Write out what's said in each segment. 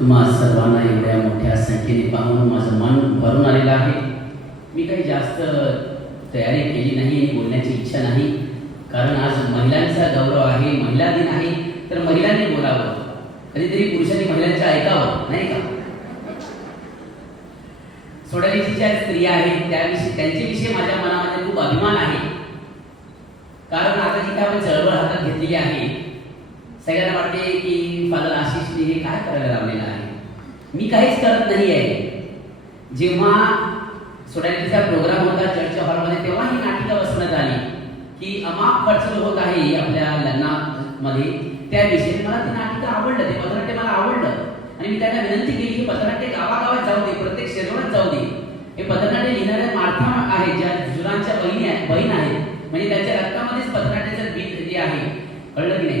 तुम्हा सर्वांना एवढ्या मोठ्या संख्येने पाहून माझं मन भरून आलेलं आहे. मी काही जास्त तयारी केली नाही आणि बोलण्याची इच्छा नाही. कारण आज महिलांचा गौरव आहे महिला दिन आहे तर महिलांनी बोलावं. कधीतरी पुरुषांनी महिलांचं ऐकावं नाही का? सोडालीची ज्या स्त्रिया आहेत त्याविषयी त्यांच्याविषयी माझ्या मनामध्ये खूप अभिमान आहे. कारण आता जी काय आपण चळवळ हातात घेतलेली आहे सगळ्यांना वाटते की फादर आशिषने हे काय करायला लावलेलं आहे? मी काहीच करत नाही आहे. जेव्हा सोडायचा प्रोग्राम होता चर्च हॉलमध्ये तेव्हा ही नाटिका बसण्यात आली की अमाप खर्च होत आहे आपल्या लग्नामध्ये. त्याविषयी मला ती नाटिका आवडलं ते पथनाट्य मला आवडलं. आणि मी त्यांना विनंती केली की पथनाट्य गावागावात जाऊ दे प्रत्येक शहरात जाऊ दे. हे पथनाट्य लिहिणाऱ्या मार्था आहेत ज्या जुनांच्या बहिणी आहेत बहीण आहेत. म्हणजे त्यांच्या रक्तामध्येच पथनाट्याचं बीज जे आहे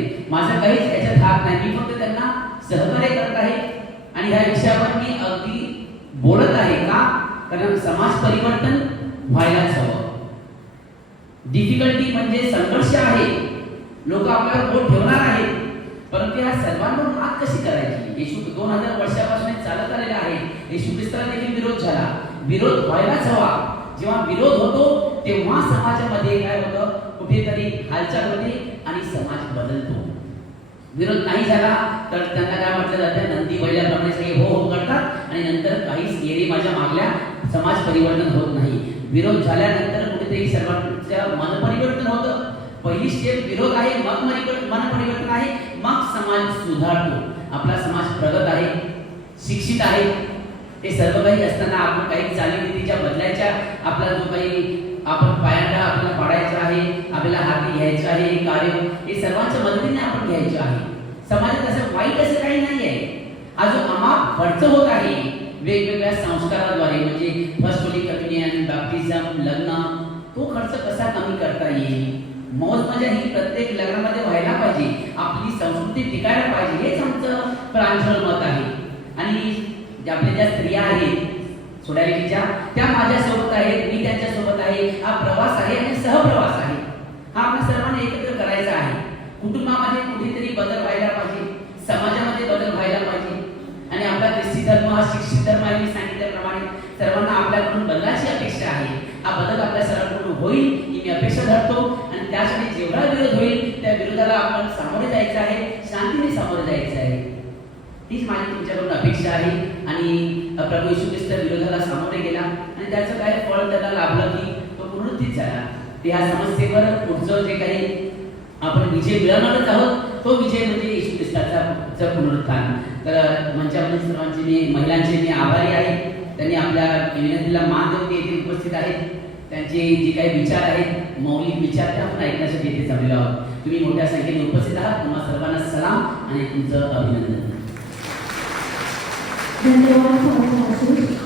कळलं माझं काहीच याच्यात हात नाही. मी फक्त त्यांना सहकार्य करत आहे. आणि ह्या विषयावर मी अगदी बोलत आहे का? कारण समाज परिवर्तन व्हायलाच हवं. डिफिकल्टी म्हणजे संघर्ष आहे. लोक आपल्यावर बोट ठेवणार आहेत. परंतु या सर्वांवर मात कशी करायची? येशू दोन हजार वर्षापासून चालत आलेलं आहे. येशू ख्रिस्ताला देखील विरोध झाला. विरोध व्हायलाच हवा. जेव्हा विरोध होतो तेव्हा समाजामध्ये काय होतं? कुठेतरी हालचाल होते आणि समाज बदलतो. विरोध नाही झाला तर त्यांना काय म्हटलं जातं? नंदी बैलाप्रमाणे सगळे हो हो करतात आणि नंतर काहीच गेले माझ्या मागल्या समाज परिवर्तन होत नाही. विरोध झाल्यानंतर कुठेतरी सर्वांच्या मन परिवर्तन होतं. पहिली स्टेप विरोध आहे मग मन परिवर्तन आहे मग समाज सुधारतो. आपला समाज प्रगत आहे शिक्षित आहे. हे सर्व काही असताना आपण काही चालीरीतीच्या बदलायच्या आपला जो काही आपण पायांना आपल्याला पडायचं आहे आपल्याला हाती घ्यायचं आहे हे कार्य हे सर्वांच्या मदतीने आपण घ्यायचं आहे. समाजात असं वाईट असं काही नाही आहे. अजून अमाप खर्च होत आहे. वेगवेगळ्या संस्काराद्वारे म्हणजे फर्स्ट होली कम्युनियन बॅप्टिझम लग्न तो खर्च कसा कमी करता येईल? मौज मजा ही प्रत्येक लग्नामध्ये व्हायला पाहिजे. आपली संस्कृती टिकायला पाहिजे हेच आमचं प्रांजळ मत आहे. आणि ज्या आपल्या ज्या स्त्रिया आहेत सोडायलीच्या त्या माझ्यासोबत आहेत. कुठेतरी बदल व्हायला पाहिजे. समाजामध्ये बदल व्हायला पाहिजे. आणि आपला ख्रिस्ती धर्म हा शिक्षित धर्म आहे मी सांगितल्याप्रमाणे सर्वांना आपल्याकडून बदलाची अपेक्षा आहे. हा बदल आपल्या सर्वांकडून होईल ही मी अपेक्षा धरतो. आणि त्यासाठी जेवढा विरोध होईल त्या विरोधाला आपण सामोरे जायचं आहे शांतीने सामोरे जायचं आहे. हीच माझी तुमच्याकडून अपेक्षा आहे. आणि प्रभू यशू ख्रिस्त विरोधाला सामोरे गेला. आणि त्याचं काय फळ त्याला लाभलं की तो पुनरुत्थित झाला. ते समस्येवर पुढचं जे काही आपण विजय मिळवणारच आहोत तो विजय म्हणजे येशू ख्रिस्ताचा पुनरुत्थान. तर मंचावरील सर्वांचे मी महिलांचे मी आभारी आहे. त्यांनी आपल्या विनंतीला मान देऊन ते येथे उपस्थित आहेत. त्यांचे जे काही विचार आहेत मौलिक विचार ते आपण ऐकण्यासाठी येथे जमलेलो आहोत. तुम्ही मोठ्या संख्येने उपस्थित आहात. तुम्हाला सर्वांना सलाम आणि तुमचं अभिनंदन. धन्यवाद.